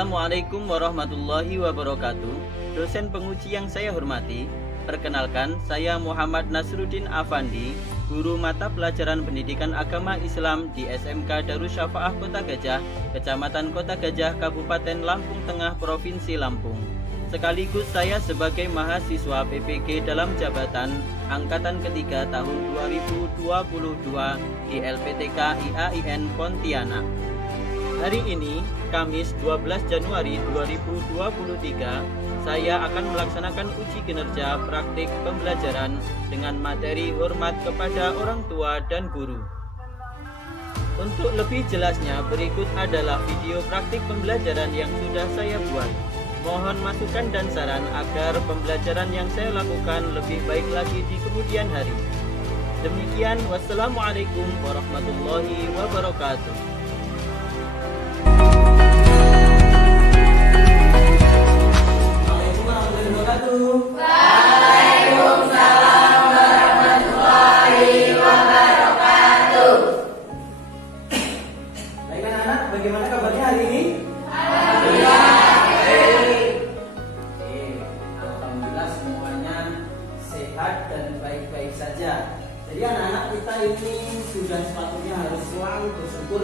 Assalamualaikum warahmatullahi wabarakatuh. Dosen penguji yang saya hormati, perkenalkan saya Muhammad Nasruddin Afandi, guru mata pelajaran pendidikan agama Islam di SMK Darussyafaah Kota Gajah, Kecamatan Kota Gajah, Kabupaten Lampung Tengah, Provinsi Lampung. Sekaligus saya sebagai mahasiswa PPG dalam jabatan Angkatan Ketiga tahun 2022 di LPTK IAIN Pontianak. Hari ini, Kamis 12 Januari 2023, saya akan melaksanakan uji kinerja praktik pembelajaran dengan materi hormat kepada orang tua dan guru. Untuk lebih jelasnya, berikut adalah video praktik pembelajaran yang sudah saya buat. Mohon masukan dan saran agar pembelajaran yang saya lakukan lebih baik lagi di kemudian hari. Demikian, wassalamualaikum warahmatullahi wabarakatuh. Waalaikumsalam warahmatullahi wabarakatuh. Baik anak-anak, bagaimana kabarnya hari ini? Alhamdulillah. Alhamdulillah semuanya sehat dan baik-baik saja. Jadi anak-anak kita ini sudah sepatutnya harus selalu bersyukur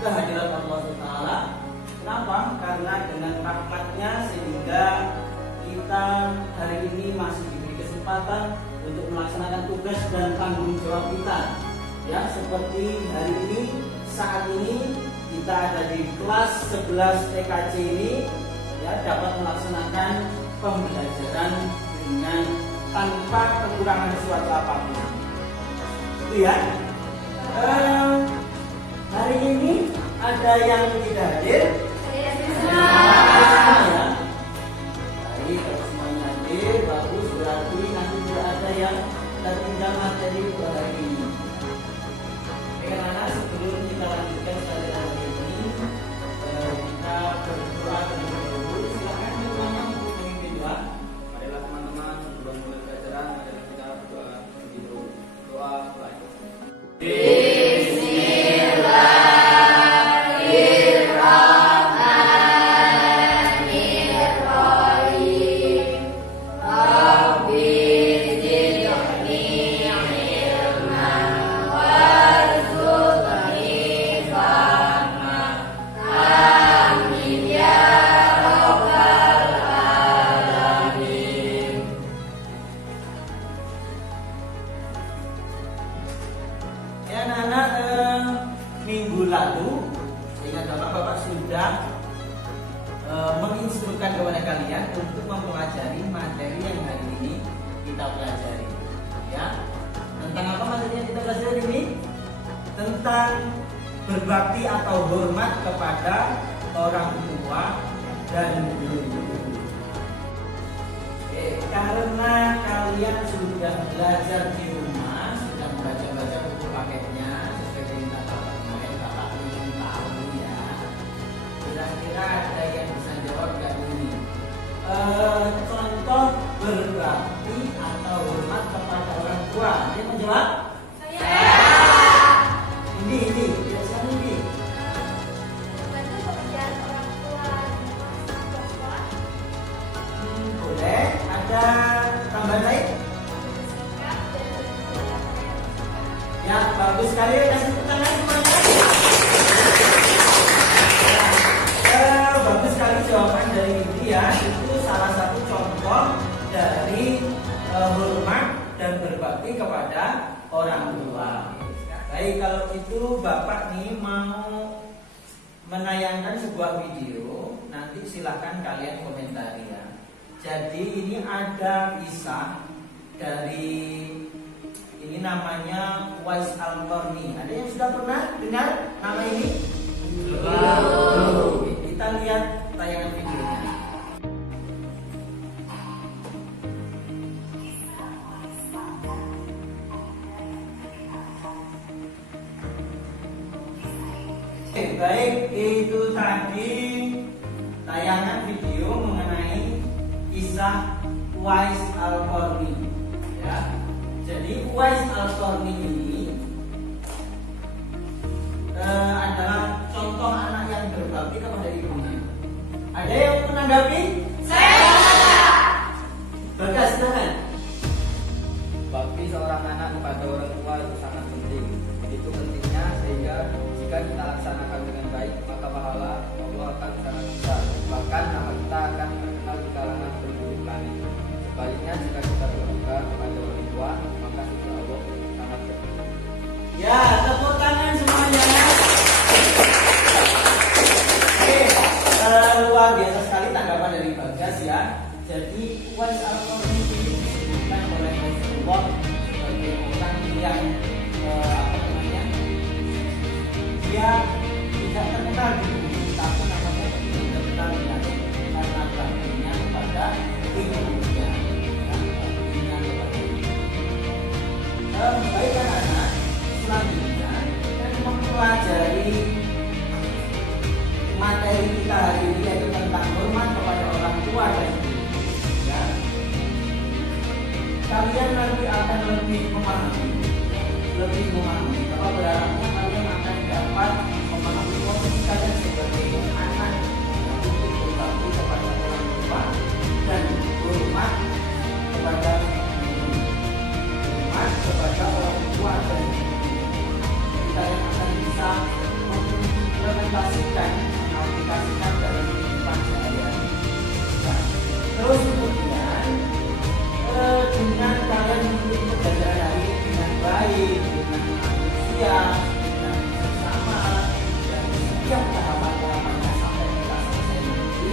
kehadiran Allah Taala. Kenapa? Karena dengan rahmatnya sehingga kita hari ini masih diberi kesempatan untuk melaksanakan tugas dan tanggung jawab kita. Ya, seperti hari ini, saat ini kita ada di kelas 11 TKJ ini, ya, dapat melaksanakan pembelajaran dengan tanpa kekurangan sesuatu apapun. Itu ya. Hari ini ada yang tidak hadir. Ya. Baik, kalau semuanya hadir, bagus, berarti nanti tidak ada yang tertinggal materi untuk hari ini. Oke anak-anak, sebelum kita lanjutkan pelajaran hari ini, kita berdoa terlebih dahulu. Silakan semuanya untuk memimpin doa. Marilah teman-teman, sebelum mulai pelajaran, marilah kita berdoa terlebih dahulu. Doa mulai. Ya anak-anak, minggu lalu ingat Bapak sudah menginstruksikan kepada kalian untuk mempelajari materi yang hari ini kita pelajari. Ya, tentang apa materi yang kita pelajari ini? Tentang berbakti atau hormat kepada orang tua dan guru. Karena kalian sudah belajar di rumah, sudah membaca-baca buku paketnya sesuai perintah Bapak kemarin, Bapak ingin tahu ya. Kira-kira ada yang bisa jawab gak ini? Contoh berbakti atau hormat kepada orang tua. Ada yang menjawab? Ini, biasanya ini. Membantu pekerjaan orang tua di sekolah. Boleh. Ada tambahan lain? Ya, bagus sekali. Kasih tepuk tangan semuanya. Bagus sekali jawaban dari ini ya. Itu salah satu contoh dari hormat dan berbakti kepada orang tua. Baik, kalau itu Bapak nih mau menayangkan sebuah video, nanti silahkan kalian komentari ya. Jadi ini ada kisah dari, ini namanya Uwais Al-Qarni. Ada yang sudah pernah dengar nama ini? Belum. Kita lihat tayangan videonya. Baik, itu tadi tayangan video mengenai kisah Uwais Al-Qarni. Ya. Jadi Uwais Al-Qarni ini adalah contoh anak yang berbakti kepada ibunya. Ada yang menanggapi? Bagas, silakan. Bakti seorang anak kepada orang tua itu sangat penting. Begitu pentingnya sehingga jika kita laksanakan dengan baik, maka pahala Allah akan sangat besar. Bahkan nama kita akan terkenal di kalangan penduduk langit. Sebaliknya jika kita berbangga kepada orang tua, maka surga Allah sangat dekat. Ya, tepuk tangan semuanya. Oke, luar biasa sekali tanggapan dari Bagas ya. Jadi Uwais Al-Qarni ini disebutkan oleh Rasulullah sebagai orang yang dia tidak terkenal di bumi, tapi namanya terkenal di langit karena baktinya kepada ilmunya. Baik anak-anak, selanjutnya kita mempelajari materi kita hari ini yaitu tentang hormat kepada orang tua dan guru. Ya. Kalian nanti akan lebih memahami bahwa berharapnya kalian akan dapat memahami posisi kalian sebagai anak yang untuk berbakti kepada orang tua dan hormat kepada guru, hormat kepada orang tua dan guru. Kalian akan bisa mengimplementasikan dalam kehidupan sehari-hari. Nah, terus kemudian dengan kalian mengikuti pembelajaran hari ini dengan baik, dengan antusias, dengan bersama dan setiap tahapan-tahapannya sampai kita selesai nanti,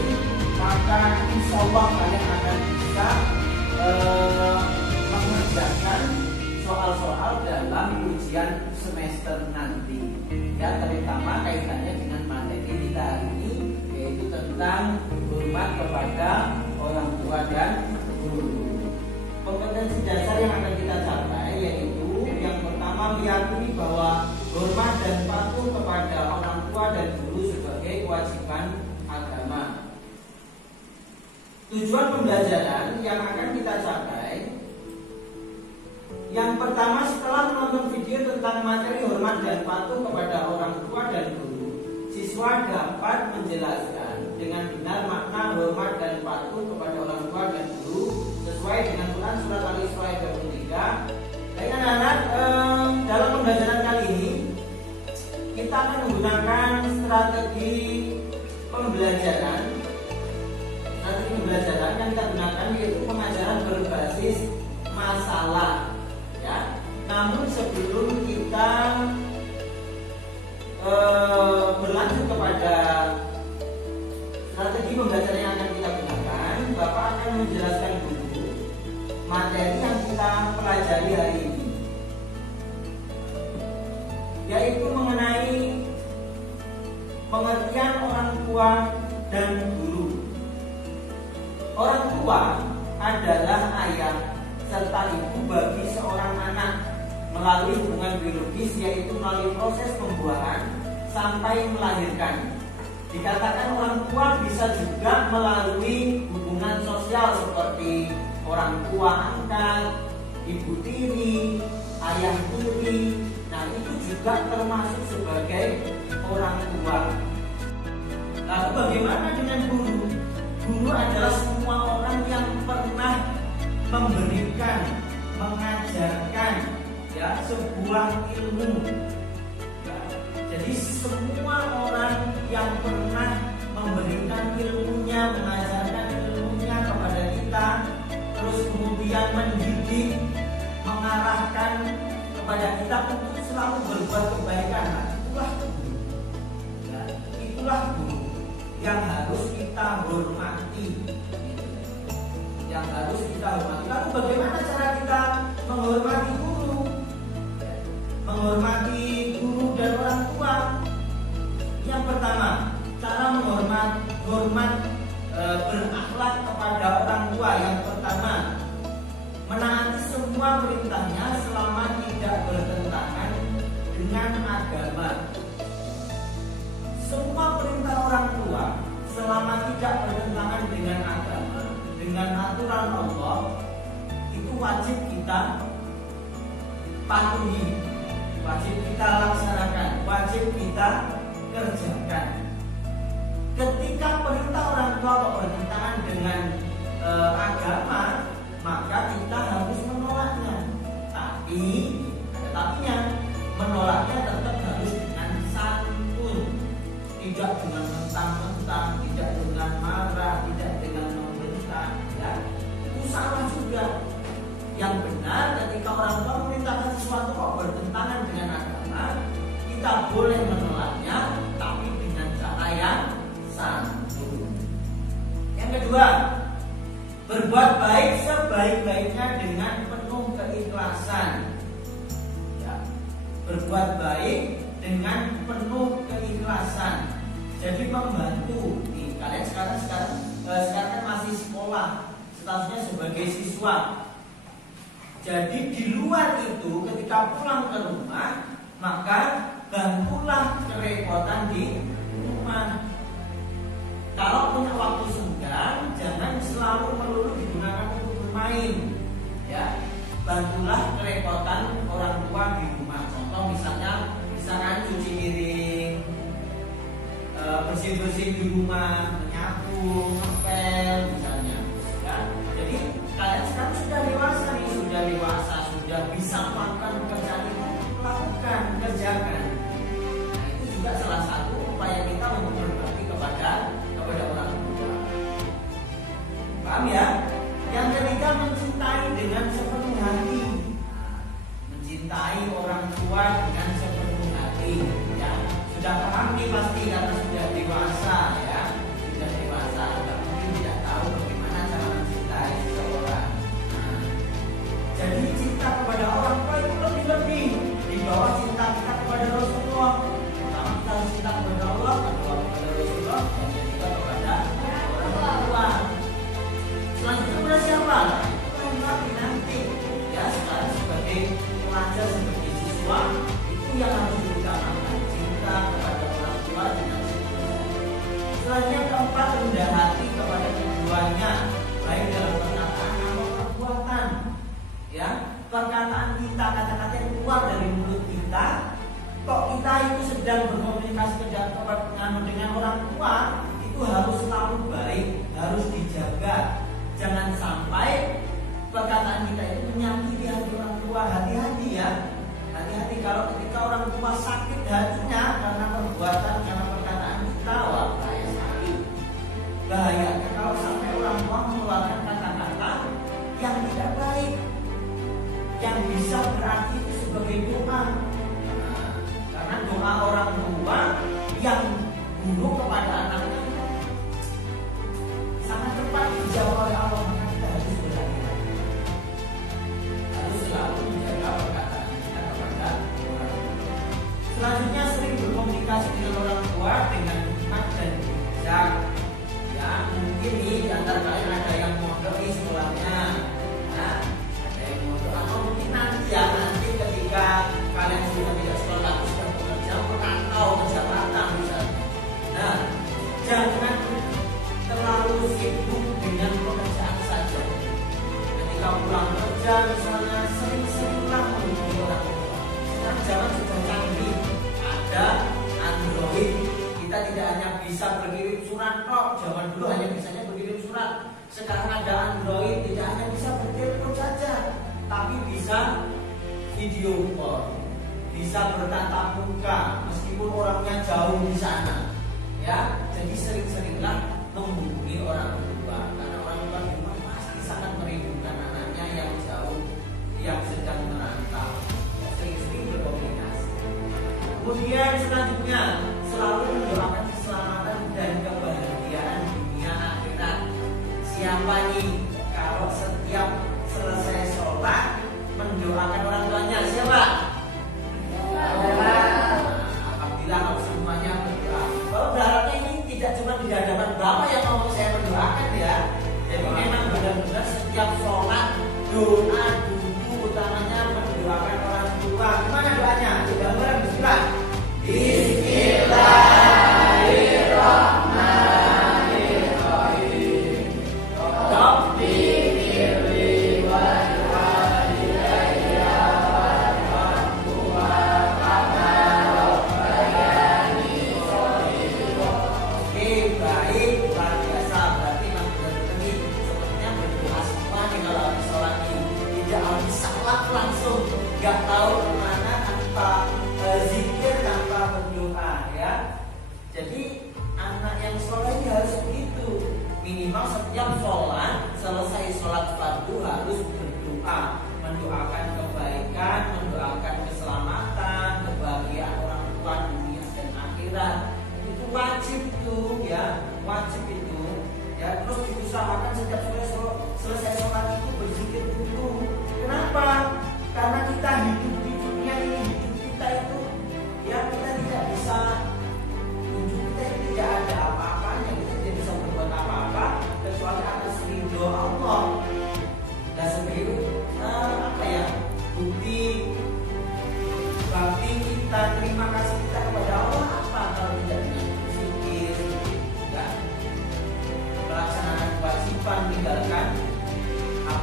maka insya Allah kalian akan bisa mengerjakan soal-soal dalam ujian semester nanti. Ya, terutama kaitannya dengan materi kita hari ini, yaitu tentang hormat kepada orang tua dan guru. Kompetensi dasar yang akan kita capai yaitu yang pertama, meyakini bahwa hormat dan patuh kepada orang tua dan guru sebagai kewajiban agama. Tujuan pembelajaran yang akan kita capai, yang pertama, setelah menonton video tentang materi hormat dan patuh kepada orang tua dan guru, siswa dapat menjelaskan dengan benar makna hormat dan patuh kepada orang tua dan guru sesuai dengan Quran surat Al-Isra ayat 23. Baik anak-anak, dalam pembelajaran kali ini kita akan menggunakan strategi pembelajaran yang kita gunakan yaitu pengajaran berbasis masalah. Ya. Namun sebelum kita berlanjut kepada strategi pembelajaran yang akan kita gunakan, Bapak akan menjelaskan dulu materi yang kita pelajari hari ini, yaitu mengenai pengertian orang tua dan guru. Orang tua adalah ayah serta ibu bagi seorang anak melalui hubungan biologis, yaitu melalui proses pembuahan sampai melahirkan. Dikatakan orang tua bisa juga melalui hubungan sosial seperti orang tua angkat, ibu tiri, ayah tiri. Nah, itu juga termasuk sebagai orang tua. Lalu bagaimana dengan guru? Guru adalah semua orang yang pernah memberikan, mengajarkan ya sebuah ilmu. Ya, jadi semua orang yang pernah memberikan ilmunya, mengajarkan ilmunya kepada kita, terus kemudian mendidik, mengarahkan kepada kita untuk selalu berbuat kebaikan. Nah, itulah guru. Ya, itulah guru yang harus kita hormati. Yang harus kita hormati. Lalu bagaimana cara kita menghormati guru? Menghormati guru dan orang tua. Yang pertama, cara hormat berakhlak kepada orang tua. Yang pertama, menaati semua perintahnya selama tidak bertentangan dengan agama. Semua perintah orang tua selama tidak bertentangan dengan agama, dengan aturan Allah, itu wajib kita patuhi, wajib kita laksanakan, wajib kita kerjakan. ketika perintah orang tua kok bertentangan dengan agama, maka kita harus menolaknya. Tapi ada tapinya, menolaknya tetap harus dengan santun, tidak dengan mentang-mentang, tidak dengan marah, tidak dengan membentak, ya. Itu salah juga. Yang benar ketika orang tua memerintahkan sesuatu kok bertentangan dengan agama, kita boleh menolaknya, tapi dengan cara yang santun. Yang kedua, berbuat baik sebaik-baiknya dengan penuh keikhlasan. Ya, berbuat baik dengan penuh keikhlasan. Jadi membantu. Nih, kalian sekarang kan masih sekolah, statusnya sebagai siswa. Jadi di luar itu ketika pulang ke rumah, maka bantulah kerepotan di rumah. Kalau punya waktu senggang, jangan selalu melulu digunakan untuk bermain. Ya, bantulah kerepotan orang tua di rumah. Contoh misalkan cuci piring, bersih-bersih di rumah, menyapu, ngepel misalnya. Ya, jadi kalian sekarang sudah dewasa nih, sudah bisa melakukan pekerjaan itu, lakukan, kerjakan. Nah, itu juga salah satu upaya kita untuk berbakti kepada orang tua. Paham ya? Yang ketiga, mencintai dengan sepenuh hati. Mencintai orang tua dengan sepenuh hati. Ya, sudah paham nih pasti karena sudah dewasa, ya. Sudah dewasa, tidak mungkin tidak tahu bagaimana cara mencintai seseorang. Jadi cinta kepada orang tua itu lebih-lebih di bawah cinta kita kepada Rasulullah. Pertama kita harus cinta kepada Allah, kedua kepada Rasulullah, dan ketiga kepada orang tua. Selanjutnya kepada siapa? Itu nanti. Ya, sekarang sebagai pelajar, sebagai siswa, itu yang harus diutamakan, cinta kepada orang tua dengan sepenuhnya. Selanjutnya keempat, rendah hati kepada keduanya, baik dalam perkataan atau perbuatan. Ya, perkataan kita, kata-kata yang keluar dari mulut kita, kok kita itu sedang berkomunikasi dengan orang tua, itu harus selalu baik, harus dijaga. Jangan sampai perkataan kita itu menyakiti hati orang tua. Hati-hati ya, hati-hati kalau ketika orang tua sakit hatinya karena perbuatan, karena perkataan kita, wah bahaya sekali. Bahaya kalau sampai orang tua mengeluarkan kata-kata yang tidak baik, yang bisa berarti itu sebagai doa. Karena doa orang tua yang buruk kepada anaknya sangat cepat dijawab oleh Allah. Maka kita harus berhati-hati, harus selalu menjaga perkataan kita kepada orang tua. Selanjutnya, sering berkomunikasi dengan orang tua dengan hikmat dan bijak. Ya, mungkin nih di antara kalian ada yang mondok di sekolahnya, nah, atau mungkin nanti ketika kalian sudah tidak sekolah lagi, sudah bekerja merantau ke Jakarta misalnya. Nah, jangan terlalu sibuk dengan pekerjaan saja. Ketika pulang kerja misalnya, sering-seringlah menghubungi orang tua. Sekarang zaman sudah canggih, ada Android. Kita tidak hanya bisa berkirim surat kok. Zaman dulu hanya bisanya berkirim surat. Sekarang ada Android, tidak hanya bisa berkirim saja, tapi bisa video call, bisa bertatap muka meskipun orangnya jauh di sana. Ya, jadi sering-seringlah menghubungi orang tua, karena orang tua di rumah pasti sangat merindukan anaknya yang jauh, yang sedang merantau. Ya, sering-sering berkomunikasi. Kemudian selanjutnya, selalu mendoakan keselamatan dan kebahagiaan dunia akhirat. Siapa nih kalau setiap selesai sholat mendoakan orang tuanya? Siapa? Alhamdulillah kalau semuanya berdoa. Kalau berharapnya ini tidak cuma di hadapan Bapak yang mau saya mendoakan ya. Jadi memang benar-benar setiap sholat doa dulu, utamanya mendoakan orang tua. Gimana doanya? Coba bareng, bismillah. Bismillahirrahmanirrahim. Rabbi firli walwalidayya warhamhuma kama rabbayani shaghira. Oke,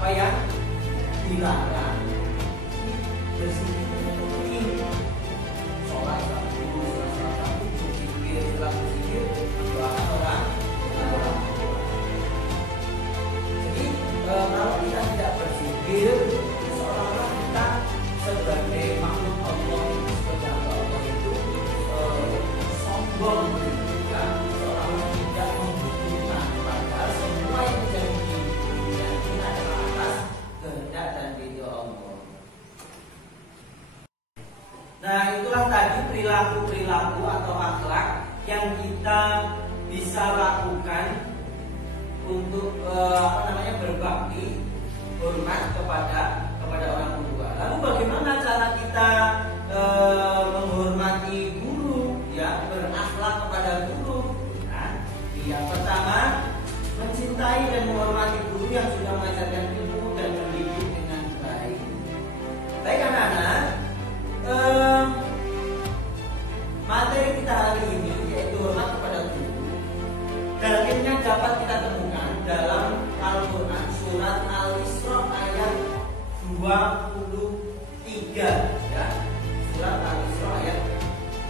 apa yang dilarang. Berzikir penting. Sholat satu, sholat satu, berzikir, setelah berzikir doakan orang tua. Jadi kalau kita tidak berzikir, seolah-olah kita sebagai makhluk Allah, sebagai hamba Allah itu sombong, ya, seolah-olah tidak membutuhkan. Padahal semua yang terjadi di dunia ini adalah atas kehendak dan ridho Allah. Nah, itulah tadi perilaku-perilaku atau akhlak yang kita bisa lakukan untuk berbakti, hormat kepada orang tua. Lalu bagaimana cara kita menghormati guru, ya, berakhlak kepada guru? Nah, yang pertama, mencintai dan menghormati guru yang sudah mengajarkan ilmu dan mendidik dengan baik. Baik anak-anak, materi kita hari ini yaitu hormat kepada guru. Dalilnya dapat kita temukan dalam Al-Quran surat Al-Isra ayat 23, ya. Surat Al-Isra ayat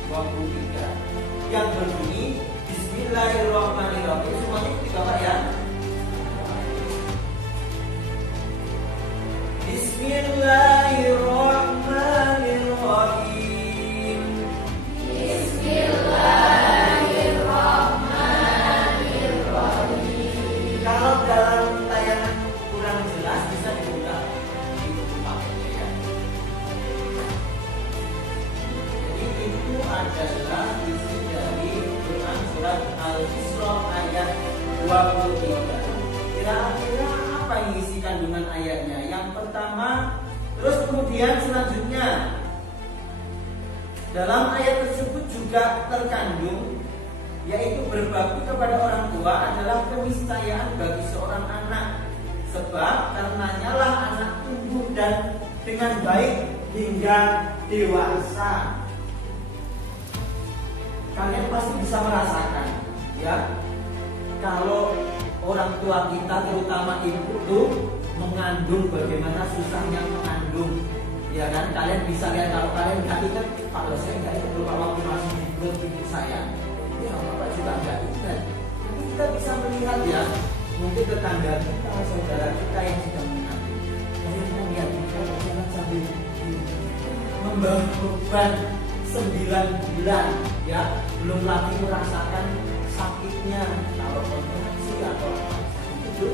23 yang berbunyi Bismillahirrahmanirrahim. Semuanya ikuti Bapak ya. Bismillahirrahmanirrahim. Bismillahirrahmanirrahim. Kalau dalam tayangan kurang jelas bisa dibuka di buku paketnya ya. Jadi itu adalah isi dari Quran surat Al-Isra ayat 23. Kira-kira apa yang isi kandungan ayatnya? Yang pertama, terus kemudian selanjutnya dalam ayat tersebut juga terkandung yaitu berbakti kepada orang tua adalah keniscayaan bagi seorang anak, sebab karenanya lah anak tumbuh dan dengan baik hingga dewasa. Kalian pasti bisa merasakan, ya, kalau orang tua kita terutama ibu tuh mengandung, bagaimana susahnya mengandung, ya kan? Kalian bisa lihat, kalau kalian nggak ingat, kalau saya nggak ingat lupa waktu masih di perut ibu saya, ya bapak juga nggak ingat. Tapi kita bisa melihat ya, mungkin tetangga kita, saudara kita yang sedang mengandung, kalian melihat kita berjalan sambil membawa beban 9 bulan, ya, belum lagi merasakan sakitnya kalau kontraksi atau apa itu,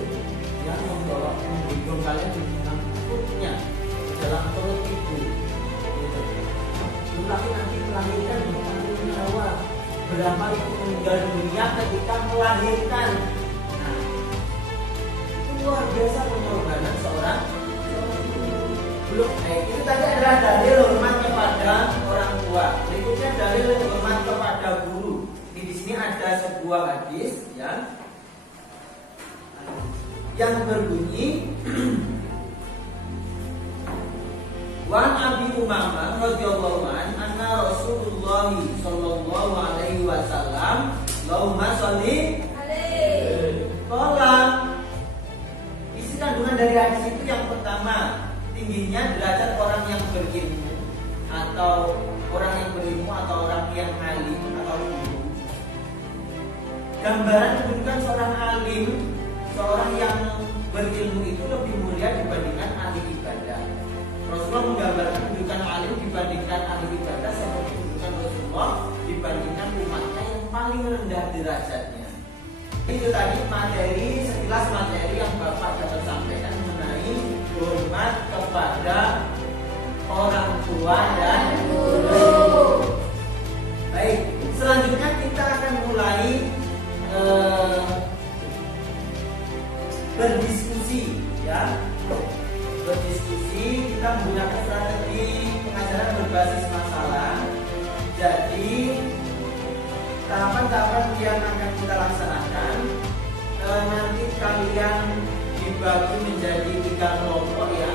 ya, membawa menggendong kalian di dalam perutnya, di dalam perut ibu, gitu. Belum lagi nanti melahirkan bertanggung jawab, berapa itu meninggal dunia ketika melahirkan. Nah, itu luar biasa pengorbanan seorang ibu. Belum, itu tadi adalah dalil hormat kepada orang tua. Berikutnya dalil hormat kepada guru. Di sini ada sebuah hadis, ya, yang berbunyi Wan Abi Umamah radhiyallahu an anna Rasulullah sallallahu alaihi wasallam Allahumma sholli alaihi. Isi kandungan dari hadis itu yang pertama, tingginya derajat orang yang berilmu atau orang yang berilmu atau orang yang alim atau guru. Gambaran kedudukan seorang alim, seorang yang berilmu itu lebih mulia dibandingkan ahli ibadah. Rasulullah menggambarkan kedudukan alim dibandingkan ahli ibadah seperti kedudukan Rasulullah dibandingkan umatnya yang paling rendah derajatnya. Itu tadi materi, sekilas materi yang Bapak dapat sampaikan mengenai hormat kepada orang tua dan guru. Baik, selanjutnya kita akan mulai berdiskusi, ya. Berdiskusi, kita menggunakan strategi pengajaran berbasis masalah. Jadi tahapan-tahapan yang akan kita laksanakan, nanti kalian dibagi menjadi 3 kelompok, ya.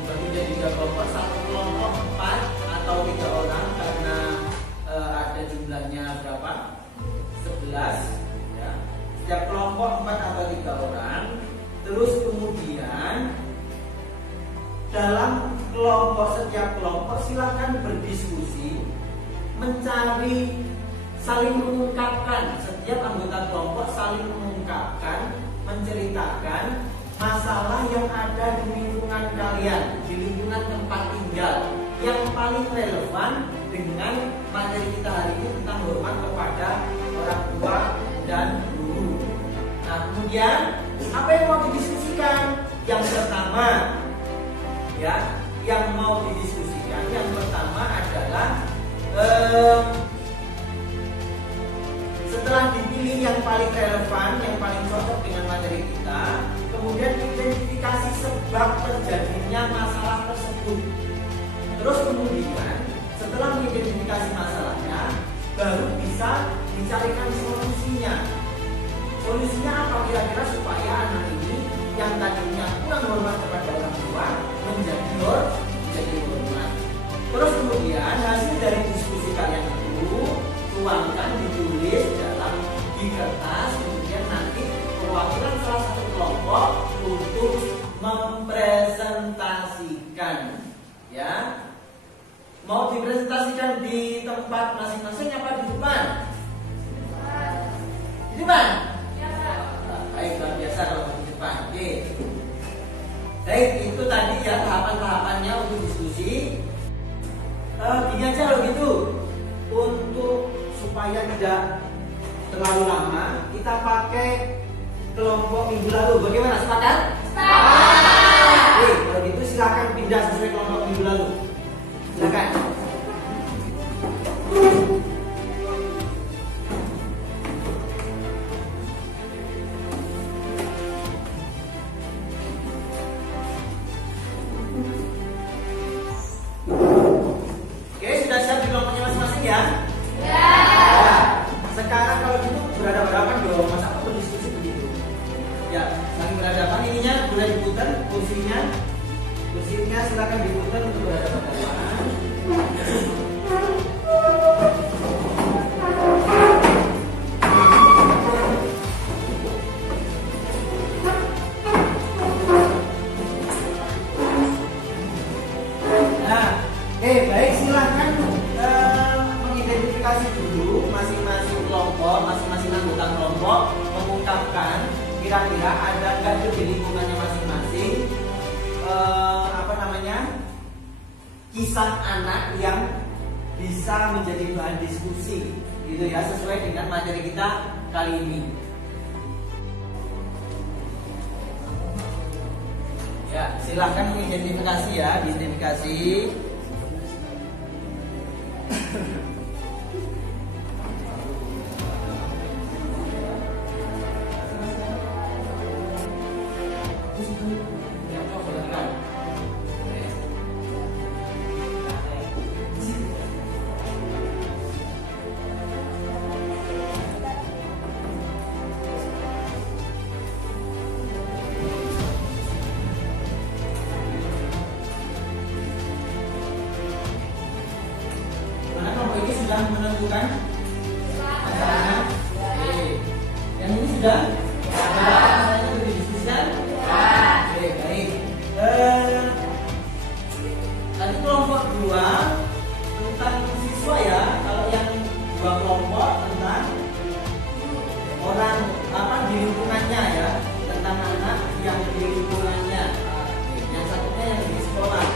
Dibagi menjadi 3 kelompok, satu kelompok 4 atau 3 orang karena ada jumlahnya berapa? 11, ya. Setiap kelompok 4 atau 3 orang. Terus kemudian dalam kelompok, setiap kelompok silahkan berdiskusi, mencari, saling mengungkapkan. Setiap anggota kelompok saling mengungkapkan, menceritakan masalah yang ada di lingkungan kalian, di lingkungan tempat tinggal, yang paling relevan dengan materi kita hari ini tentang hormat kepada orang tua dan guru. Nah, kemudian apa yang mau didiskusikan? Yang pertama, ya, yang mau didiskusikan yang pertama adalah setelah dipilih yang paling relevan, yang paling cocok dengan materi kita, kemudian identifikasi sebab terjadinya masalah tersebut. Terus kemudian setelah mengidentifikasi masalahnya, baru bisa dicarikan solusinya. Solusinya apa kira-kira supaya anak ini yang tadinya kurang hormat kepada orang tua menjadi hormat. Terus kemudian hasil dari diskusi kalian itu tuangkan, ditulis di kertas, kemudian nanti perwakilan salah satu kelompok untuk mempresentasikan, ya. Mau dipresentasikan di tempat masing-masing apa di depan? Di depan? Baik, luar biasa kalau di depan. Oke. Baik, itu tadi ya tahapan-tahapannya untuk diskusi. Gini aja kalau gitu, untuk supaya tidak terlalu lama, kita pakai kelompok minggu lalu. Bagaimana? Sepakat? Sepakat. Oke, kalau gitu silakan pindah sesuai kelompok minggu lalu. Silakan. Oke, sudah siap di kelompoknya masing-masing ya? Ya. Sekarang kalau gitu berhadapan dong, masa apa berdiskusi begitu? Ya, saling berhadapan, ininya boleh diputar kursinya. Kursinya silakan diputar untuk berhadapan. Nah, baik, silahkan mengidentifikasi dulu masing-masing kelompok, masing-masing anggota kelompok mengungkapkan kira-kira ada nggak itu di lingkungannya masing-masing kisah anak yang bisa menjadi bahan diskusi, gitu ya, sesuai dengan materi kita kali ini. Ya, silahkan mengidentifikasi ya, diidentifikasi. Sudah menentukan masalahnya? Oke. Yang ini sudah? Masalahnya sudah didiskusikan? Oke, baik. Tadi kelompok 2 tentang siswa ya. Kalau yang 2 kelompok tentang orang di lingkungannya ya, tentang anak yang di lingkungannya. Yang satunya yang di sekolah.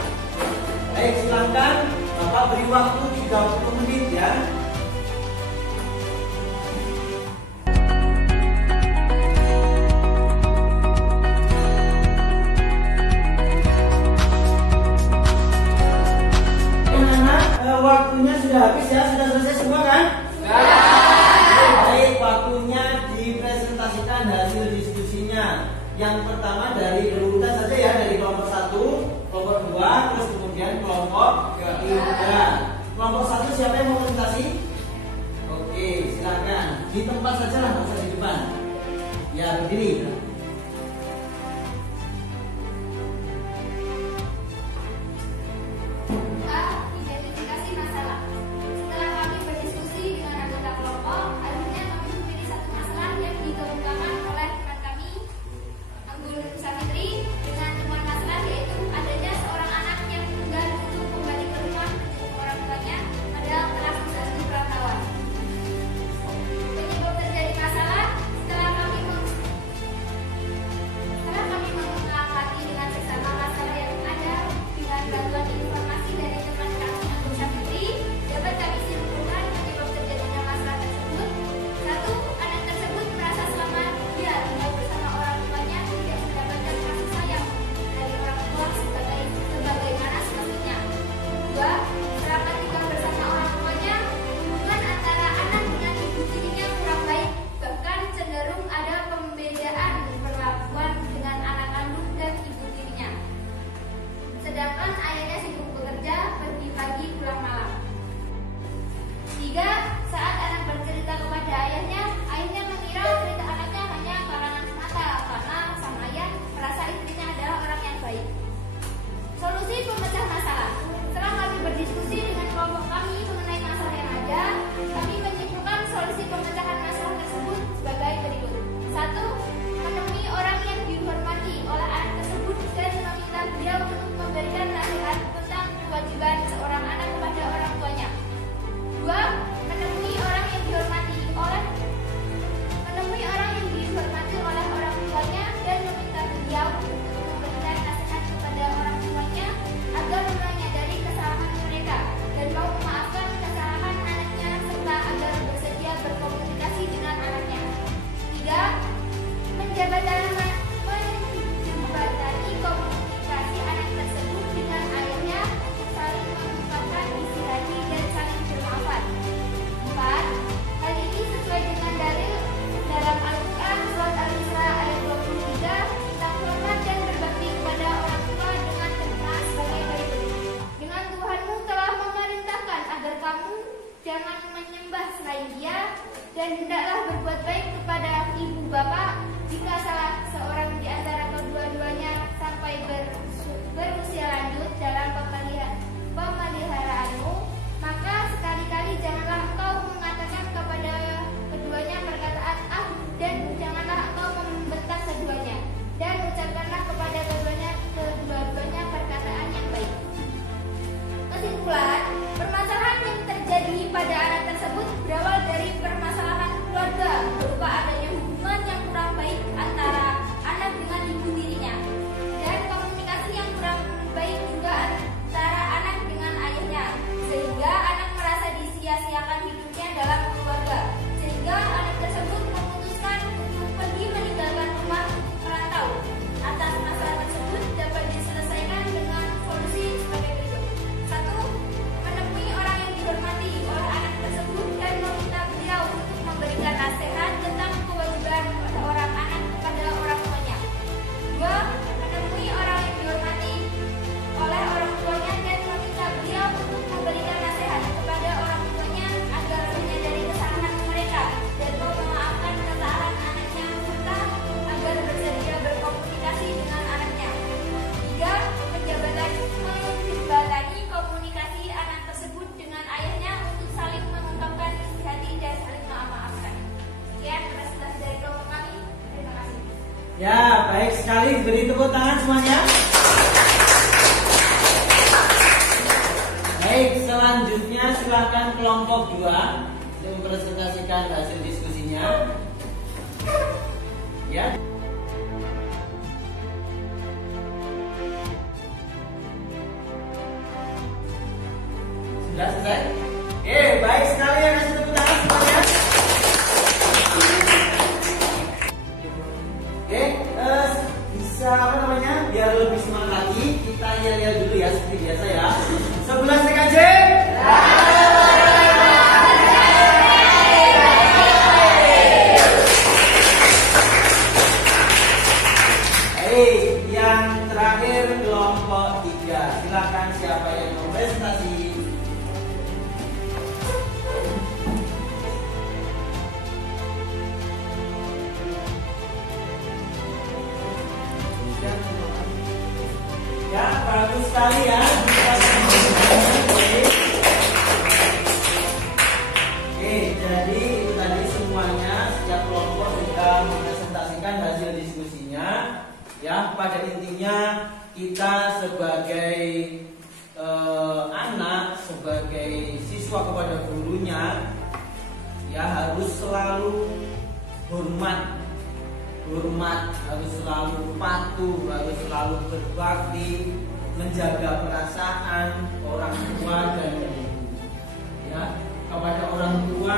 Baik, silakan Bapak beri waktu 30 menit ya. semuanya? Baik, selanjutnya silakan kelompok 2 untuk mempresentasikan hasil diskusinya. Ya. Sudah selesai? Oke, baik sekali ya, kasih tepuk tangan semuanya. Oke, bisa apa namanya? Biar lebih semangat lagi, kita lihat dulu ya seperti biasa ya. 11 TKJ. Baik, yang terakhir kelompok 3. Silakan siapa yang mau presentasi? Ya, bagus sekali ya. Oke, jadi itu tadi semuanya setiap kelompok sudah mempresentasikan hasil diskusinya. Ya, pada intinya kita sebagai anak, sebagai siswa kepada gurunya, ya harus selalu hormat, harus selalu patuh, harus selalu berbakti, menjaga perasaan orang tua dan ibu. Ya, kepada orang tua,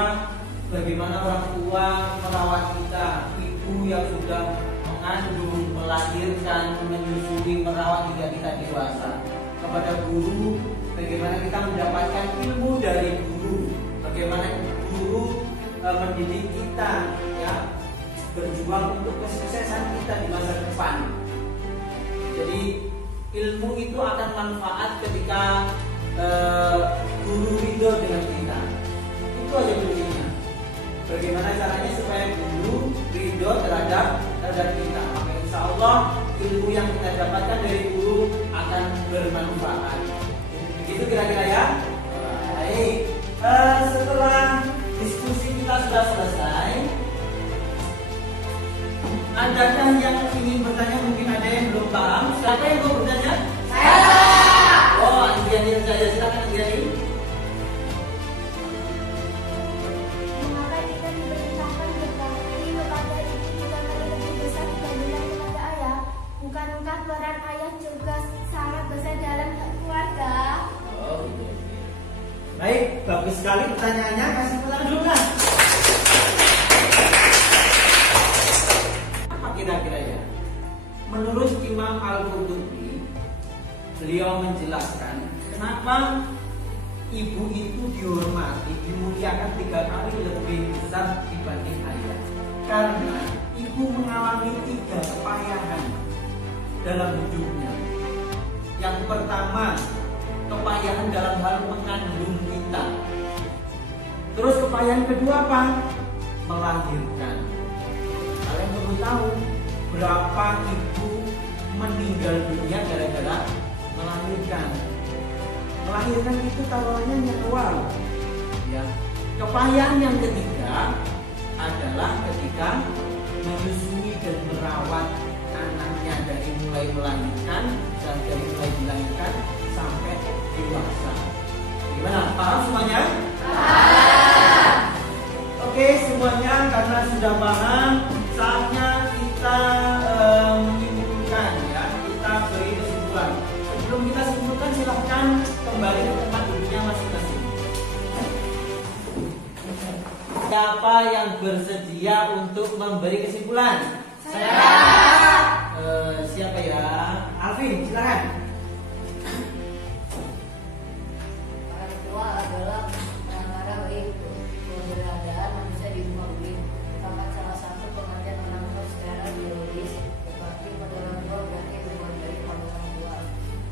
bagaimana orang tua merawat kita, ibu yang sudah mengandung, melahirkan, menyusui, merawat hingga kita dewasa. Kepada guru, bagaimana kita mendapatkan ilmu dari guru, bagaimana guru mendidik kita, ya, berjuang untuk kesuksesan kita di masa depan. Jadi ilmu itu akan manfaat ketika guru ridho dengan kita. Itu aja kuncinya. Bagaimana caranya supaya guru ridho terhadap kita. Maka insya Allah ilmu yang kita dapatkan dari guru akan bermanfaat. Begitu kira-kira ya. Baik. Setelah diskusi kita sudah selesai, adakah yang ingin bertanya? Mungkin ada yang belum paham. Siapa yang mau bertanya? Saya. Oh, Andriani saja. Silakan Andriani. Mengapa kita diperintahkan berbakti kepada ibu 3 kali lebih besar dibandingkan kepada ayah? Bukankah peran ayah juga sangat besar dalam keluarga? Oh, gitu. Baik, bagus sekali pertanyaannya. Kasih tangan dulu lah. Kira-kira ya, menurut Imam Al-Qurtubi, beliau menjelaskan kenapa ibu itu dihormati, dimuliakan 3 kali lebih besar dibanding ayah. Karena ibu mengalami 3 kepayahan dalam hidupnya. Yang pertama, kepayahan dalam hal mengandung kita. Terus kepayahan kedua apa? Melahirkan. Kalian perlu tahu berapa ibu meninggal dunia gara-gara melahirkan. Melahirkan itu taruhannya nyawa. Ya. Kepayahan yang ketiga adalah ketika menyusui dan merawat anaknya dari mulai melahirkan dan dari mulai dilahirkan sampai dewasa. Gimana? Paham semuanya? Paham. Oke, semuanya karena sudah paham, saatnya kita menyimpulkan ya, kita beri kesimpulan. Sebelum kita simpulkan, silahkan kembali ke tempat duduknya masing-masing. Siapa yang bersedia untuk memberi kesimpulan? Saya. Siapa ya? Alvin, silakan. Orang tua adalah perantara bagi keberadaan manusia di muka bumi. Merupakan salah satu pengertian orang tua secara biologis. Berbakti pada orang tua berarti berbuat baik pada orang tua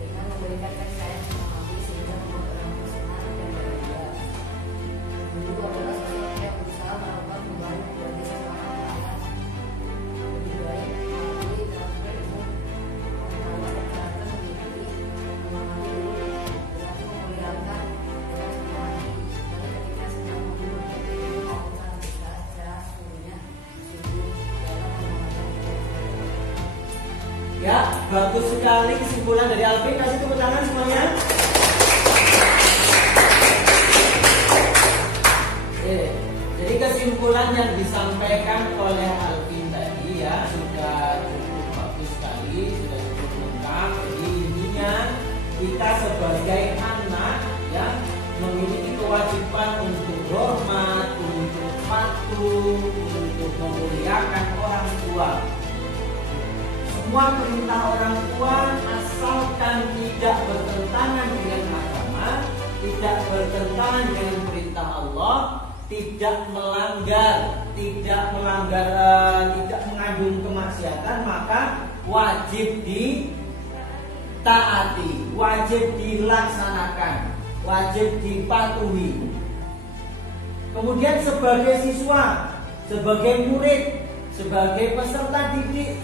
dengan memberikan kasih sayang sama hati sehingga membuat orang tua senang dan bahagia. Guru adalah sosok yang berusaha melakukan perubahan bagi seseorang yang akan lebih baik melalui transfer ilmu pengetahuan dan karakter mendidik. sekali kesimpulan dari Alvin. Kasih tepuk tangan semuanya. Jadi kesimpulan yang disampaikan oleh Alvin tadi ya sudah cukup bagus sekali, sudah cukup lengkap. Jadi intinya kita sebagai anak ya memiliki kewajiban untuk hormat, untuk patuh, untuk memuliakan orang tua. Semua perintah orang tua asalkan tidak bertentangan dengan agama, tidak bertentangan dengan perintah Allah, tidak mengandung kemaksiatan, maka wajib ditaati, wajib dilaksanakan, wajib dipatuhi. Kemudian sebagai siswa, sebagai murid, sebagai peserta didik,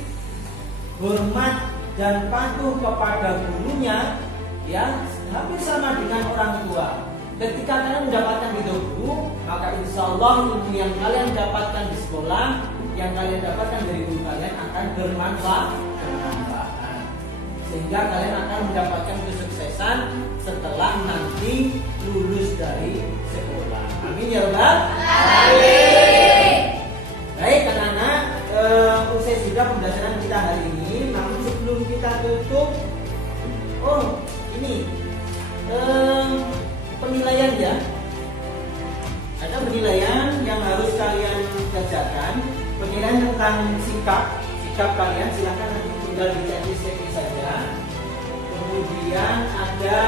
hormat dan patuh kepada gurunya ya hampir sama dengan orang tua. Ketika kalian mendapatkan itu guru, maka insya Allah ilmu yang kalian dapatkan di sekolah, yang kalian dapatkan dari guru kalian akan bermanfaat, sehingga kalian akan mendapatkan kesuksesan setelah nanti lulus dari sekolah. Amin ya Rabbal alamin. Baik anak-anak, usai sudah pembelajaran kita hari ini. Namun sebelum kita tutup, ini penilaian ya. Ada penilaian yang harus kalian kerjakan. Penilaian tentang sikap kalian, silahkan nanti tinggal dicek saja. Kemudian ada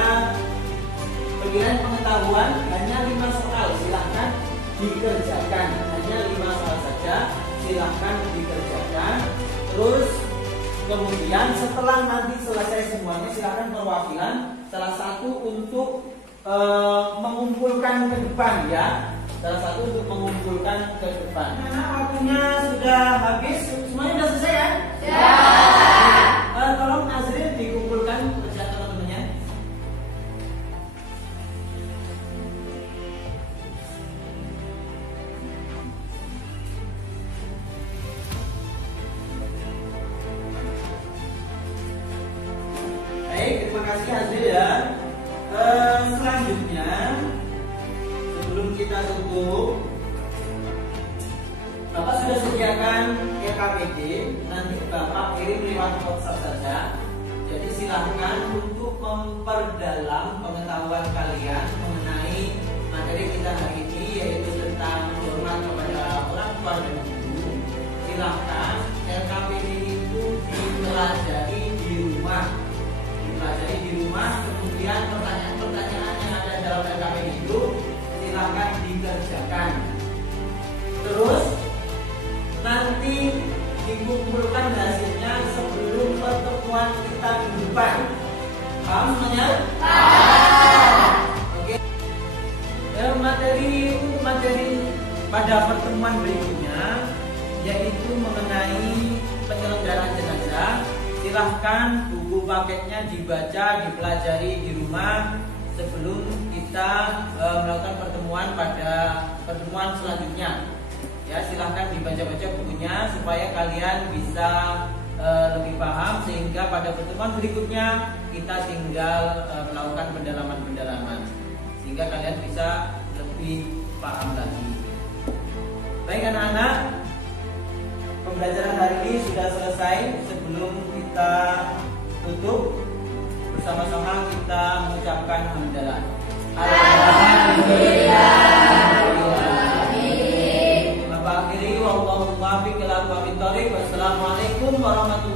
penilaian pengetahuan, hanya 5 soal, silahkan dikerjakan. Hanya 5 soal saja, silahkan dikerjakan. Terus kemudian setelah nanti selesai semuanya, silahkan perwakilan salah satu untuk mengumpulkan ke depan ya. Salah satu untuk mengumpulkan ke depan. Karena waktunya sudah habis, semuanya sudah selesai ya? Ya. Tolong Azril dikumpulkan kerja teman-temannya. Baik, terima kasih Azril ya. Selanjutnya sebelum kita tutup, Bapak sudah sediakan RKPD, nanti Bapak kirim lewat WhatsApp saja. Jadi silahkan untuk memperdalam pengetahuan kalian mengenai materi kita hari ini, yaitu tentang hormat kepada orang tua dan guru. Silahkan RKPD itu dipelajari di rumah. Kemudian pertanyaan-pertanyaan yang ada dalam RKPD itu silahkan dikerjakan. Terus nanti dikumpulkan hasilnya sebelum pertemuan kita minggu depan. Paham semuanya? Paham. Oke. Materi pada pertemuan berikutnya yaitu mengenai penyelenggaraan jenazah. Silahkan buku paketnya dibaca, dipelajari di rumah sebelum kita melakukan pertemuan pada pertemuan selanjutnya. Ya, silahkan dibaca-baca bukunya supaya kalian bisa lebih paham, sehingga pada pertemuan berikutnya kita tinggal melakukan pendalaman-pendalaman sehingga kalian bisa lebih paham lagi. Baik anak-anak, pembelajaran hari ini sudah selesai. Sebelum kita tutup, bersama-sama kita mengucapkan hamdalah. Alhamdulillah. Wassalamualaikum warahmatullahi